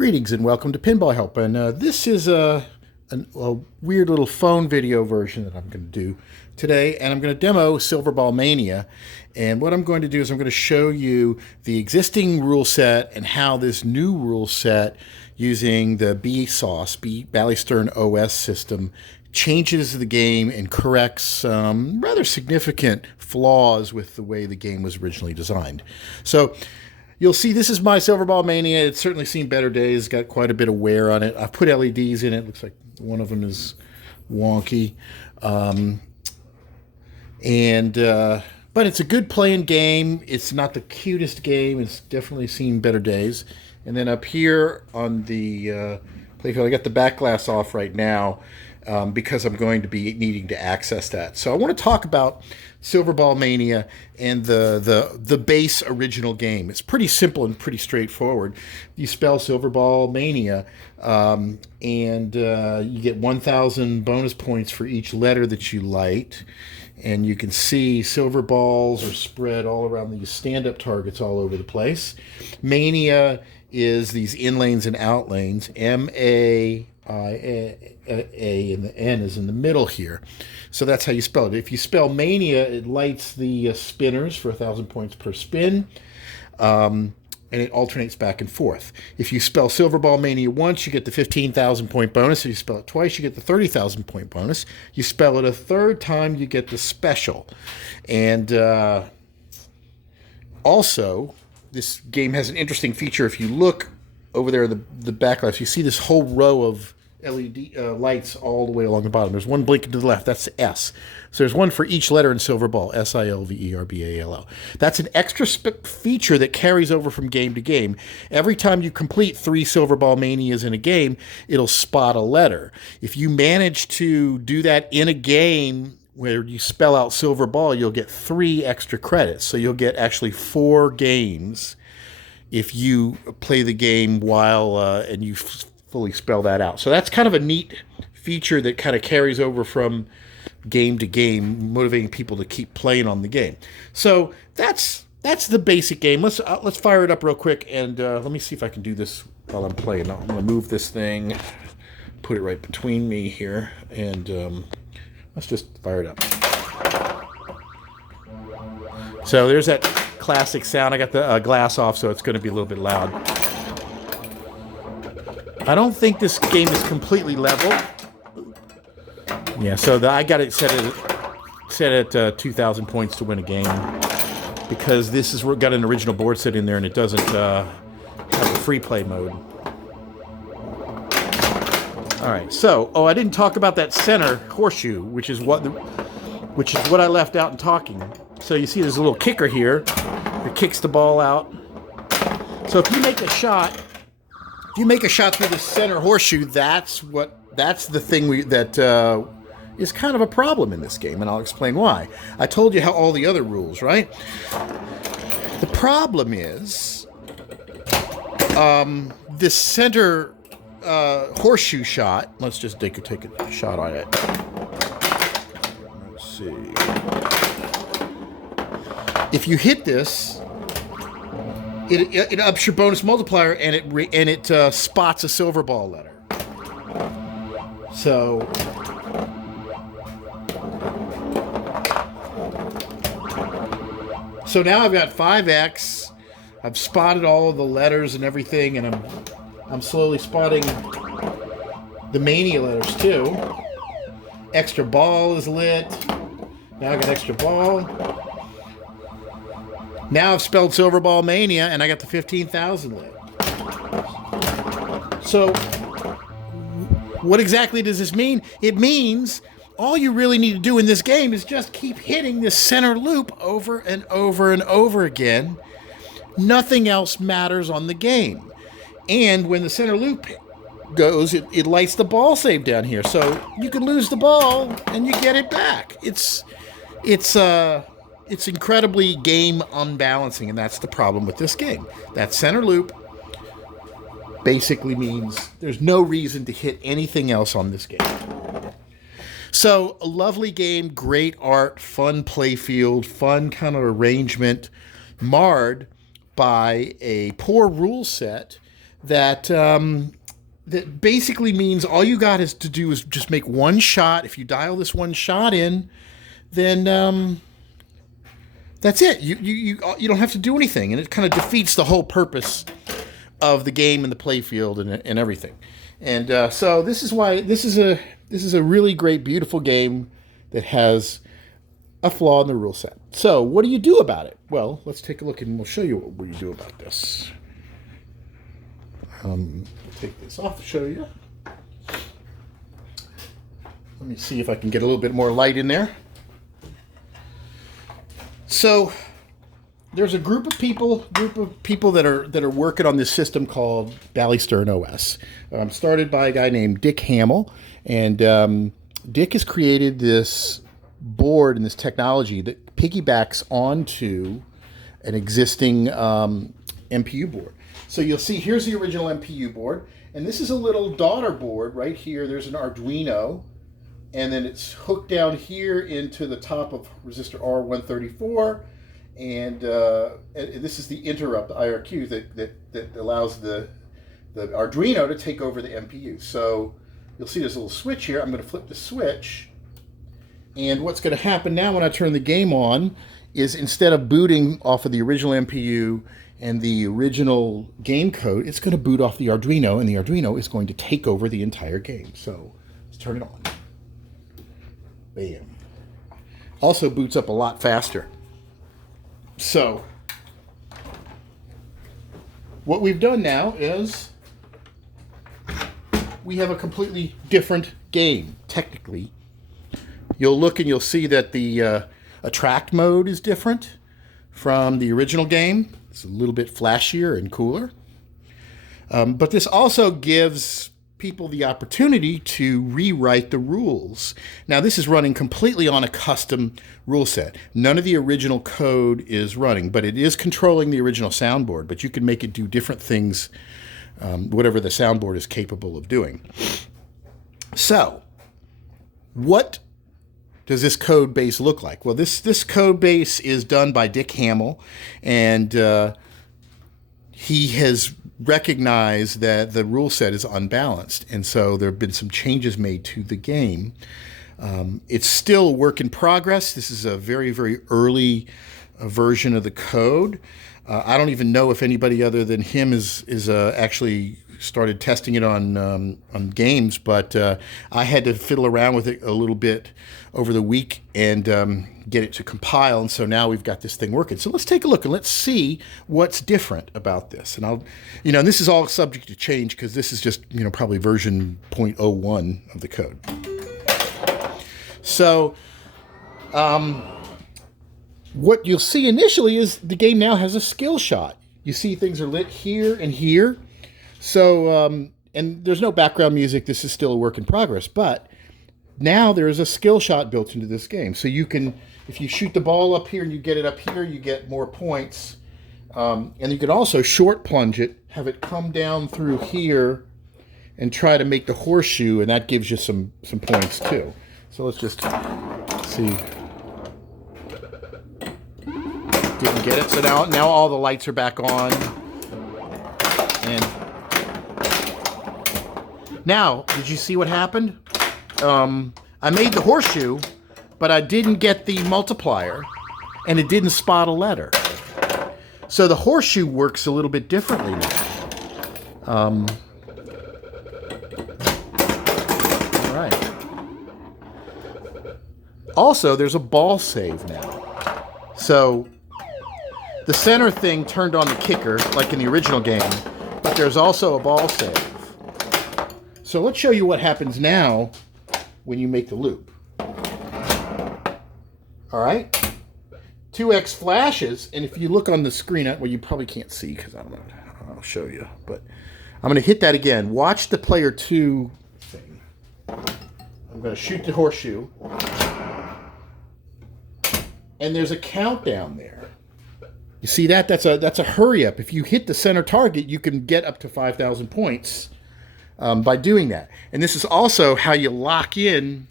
Greetings and welcome to PinballHelp, and this is a weird little phone video version that I'm going to do today, and I'm going to demo Silverball Mania. And what I'm going to do is I'm going to show you the existing rule set and how this new rule set using the BSOS, Bally OS system, changes the game and corrects some rather significant flaws with the way the game was originally designed. So you'll see this is my Silverball Mania. It's certainly seen better days. Got quite a bit of wear on it. I've put LEDs in it. Looks like one of them is wonky. But it's a good playing game. It's not the cutest game. It's definitely seen better days. And then up here on the playfield, I got the back glass off right now because I'm going to be needing to access that. So I want to talk about Silverball Mania and the base original game. It's pretty simple and pretty straightforward. You spell Silverball Mania, and you get 1,000 bonus points for each letter that you light. And you can see silver balls are spread all around these stand-up targets all over the place. Mania is these in lanes and out lanes. M-A-I-A, and the N is in the middle here. So that's how you spell it. If you spell Mania, it lights the spinners for 1,000 points per spin. And it alternates back and forth. If you spell Silverball Mania once, you get the 15,000 point bonus. If you spell it twice, you get the 30,000 point bonus. You spell it a third time, you get the special. And also, this game has an interesting feature. If you look over there in the back left, you see this whole row of LED lights all the way along the bottom. There's one blinking to the left. That's the S. So there's one for each letter in Silverball, S-I-L-V-E-R-B-A-L-L. That's an extra feature that carries over from game to game. Every time you complete 3 Silverball Manias in a game, it'll spot a letter. If you manage to do that in a game where you spell out Silverball, you'll get 3 extra credits. So you'll get actually 4 games if you play the game while and you fully spell that out. So that's kind of a neat feature that kind of carries over from game to game, motivating people to keep playing on the game. So that's the basic game. Let's fire it up real quick, and let me see if I can do this while I'm playing. I'm going to move this thing, put it right between me here, and let's just fire it up. So there's that classic sound. I got the glass off, so it's going to be a little bit loud. I don't think this game is completely level. Yeah, so I got it set at 2,000 points to win a game because this has got an original board set in there and it doesn't have a free play mode. All right, so I didn't talk about that center horseshoe, which is what I left out in talking. So you see, there's a little kicker here that kicks the ball out. So if you make a shot. If you make a shot through the center horseshoe, that's the thing that is kind of a problem in this game, and I'll explain why. I told you how all the other rules, right? The problem is this center horseshoe shot. Let's just take a shot on it. Let's see. If you hit this, it ups your bonus multiplier, and it spots a Silverball letter. So now I've got 5x. I've spotted all of the letters and everything, and I'm slowly spotting the Mania letters too. Extra ball is lit. Now I got extra ball. Now I've spelled Silverball Mania, and I got the 15,000 lit. So what exactly does this mean? It means all you really need to do in this game is just keep hitting this center loop over and over and over again. Nothing else matters on the game. And when the center loop goes, it lights the ball save down here. So you can lose the ball, and you get it back. It's incredibly game unbalancing, and that's the problem with this game. That center loop basically means there's no reason to hit anything else on this game. So, a lovely game, great art, fun playfield, fun kind of arrangement, marred by a poor rule set that that basically means all you got is to do is just make one shot. If you dial this one shot in, then that's it. You don't have to do anything, and it kind of defeats the whole purpose of the game and the playfield and everything. And so this is why this is a really great, beautiful game that has a flaw in the rule set. So what do you do about it? Well, let's take a look and we'll show you what you do about this. Take this off to show you. Let me see if I can get a little bit more light in there. So there's a group of people that are working on this system called Bally Silverball OS. Started by a guy named Dick Hamill, and Dick has created this board and this technology that piggybacks onto an existing Mpu board. So you'll see here's the original Mpu board, and this is a little daughter board right here. There's an Arduino, and then it's hooked down here into the top of resistor R134, and this is the interrupt, the IRQ, that allows the Arduino to take over the MPU. So you'll see there's a little switch here. I'm going to flip the switch, and what's going to happen now when I turn the game on is instead of booting off of the original MPU and the original game code, it's going to boot off the Arduino, and the Arduino is going to take over the entire game. So let's turn it on. Bam. Also boots up a lot faster. So what we've done now is we have a completely different game, technically. You'll look and you'll see that the attract mode is different from the original game. It's a little bit flashier and cooler. But this also gives people the opportunity to rewrite the rules. Now, this is running completely on a custom rule set. None of the original code is running, but it is controlling the original soundboard. But you can make it do different things, whatever the soundboard is capable of doing. So, what does this code base look like? Well, this code base is done by Dick Hamill, and he has recognized that the rule set is unbalanced, and so there have been some changes made to the game. It's still a work in progress. This is a very, very early version of the code. I don't even know if anybody other than him is actually started testing it on games, but I had to fiddle around with it a little bit over the week and get it to compile, and so now we've got this thing working. So let's take a look and let's see what's different about this. And and this is all subject to change because this is just, probably version 0.01 of the code. So what you'll see initially is the game now has a skill shot. You see things are lit here and here. So, and there's no background music. This is still a work in progress, but now there is a skill shot built into this game. So you can, if you shoot the ball up here and you get it up here, you get more points. And you can also short plunge it, have it come down through here and try to make the horseshoe, and that gives you some points too. So let's just see. Didn't get it. So now all the lights are back on. And now, did you see what happened? I made the horseshoe, but I didn't get the multiplier, and it didn't spot a letter. So the horseshoe works a little bit differently now. All right. Also, there's a ball save now. So the center thing turned on the kicker, like in the original game, but there's also a ball save. So let's show you what happens now when you make the loop. All right. 2x flashes, and if you look on the screen, well, you probably can't see because I don't know. I'll show you, but I'm going to hit that again. Watch the player 2 thing. I'm going to shoot the horseshoe, and there's a countdown there. You see that? That's a hurry up. If you hit the center target, you can get up to 5,000 points by doing that. And this is also how you lock in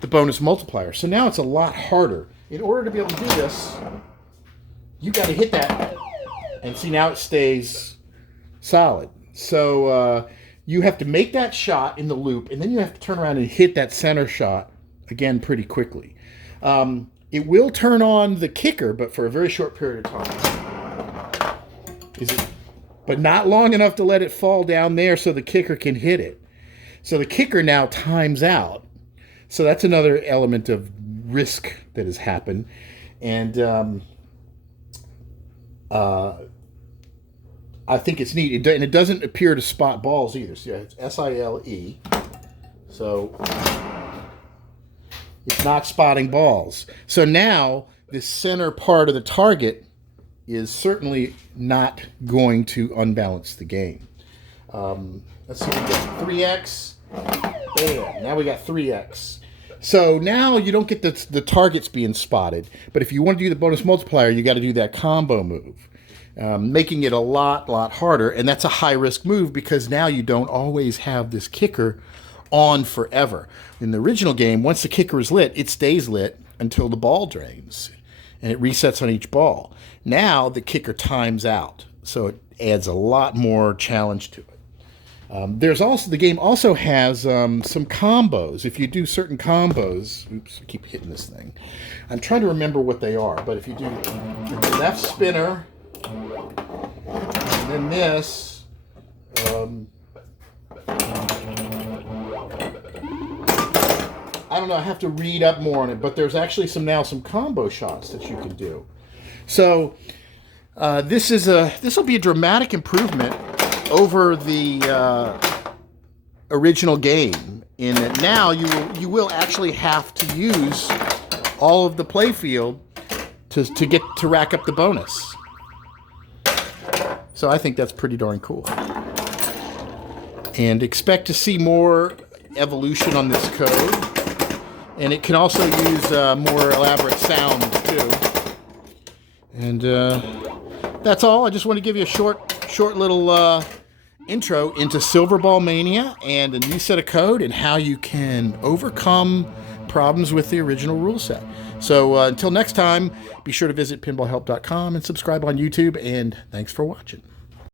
the bonus multiplier. So now it's a lot harder. In order to be able to do this, you got to hit that. And see, now it stays solid. So you have to make that shot in the loop, and then you have to turn around and hit that center shot again pretty quickly. It will turn on the kicker, but for a very short period of time. But not long enough to let it fall down there so the kicker can hit it. So the kicker now times out. So that's another element of risk that has happened. And I think it's neat. And it doesn't appear to spot balls either. So yeah, it's SILE. So it's not spotting balls. So now this center part of the target is certainly not going to unbalance the game. Let's see, we got 3x. Bam. Now we got 3x. So now you don't get the targets being spotted. But if you want to do the bonus multiplier, you got to do that combo move. Making it a lot harder. And that's a high-risk move because now you don't always have this kicker on forever. In the original game, once the kicker is lit, it stays lit until the ball drains. And it resets on each ball. Now the kicker times out. So it adds a lot more challenge to it. The game also has some combos. If you do certain combos, oops, I keep hitting this thing. I'm trying to remember what they are, but if you do the left spinner, and then this, I don't know, I have to read up more on it, but there's actually some combo shots that you can do. So this will be a dramatic improvement over the original game, in that now you will actually have to use all of the playfield to rack up the bonus. So I think that's pretty darn cool. And expect to see more evolution on this code. And it can also use more elaborate sounds too. And that's all. I just want to give you a short little intro into Silverball Mania and a new set of code and how you can overcome problems with the original rule set. So until next time, be sure to visit PinballHelp.com and subscribe on YouTube. And thanks for watching.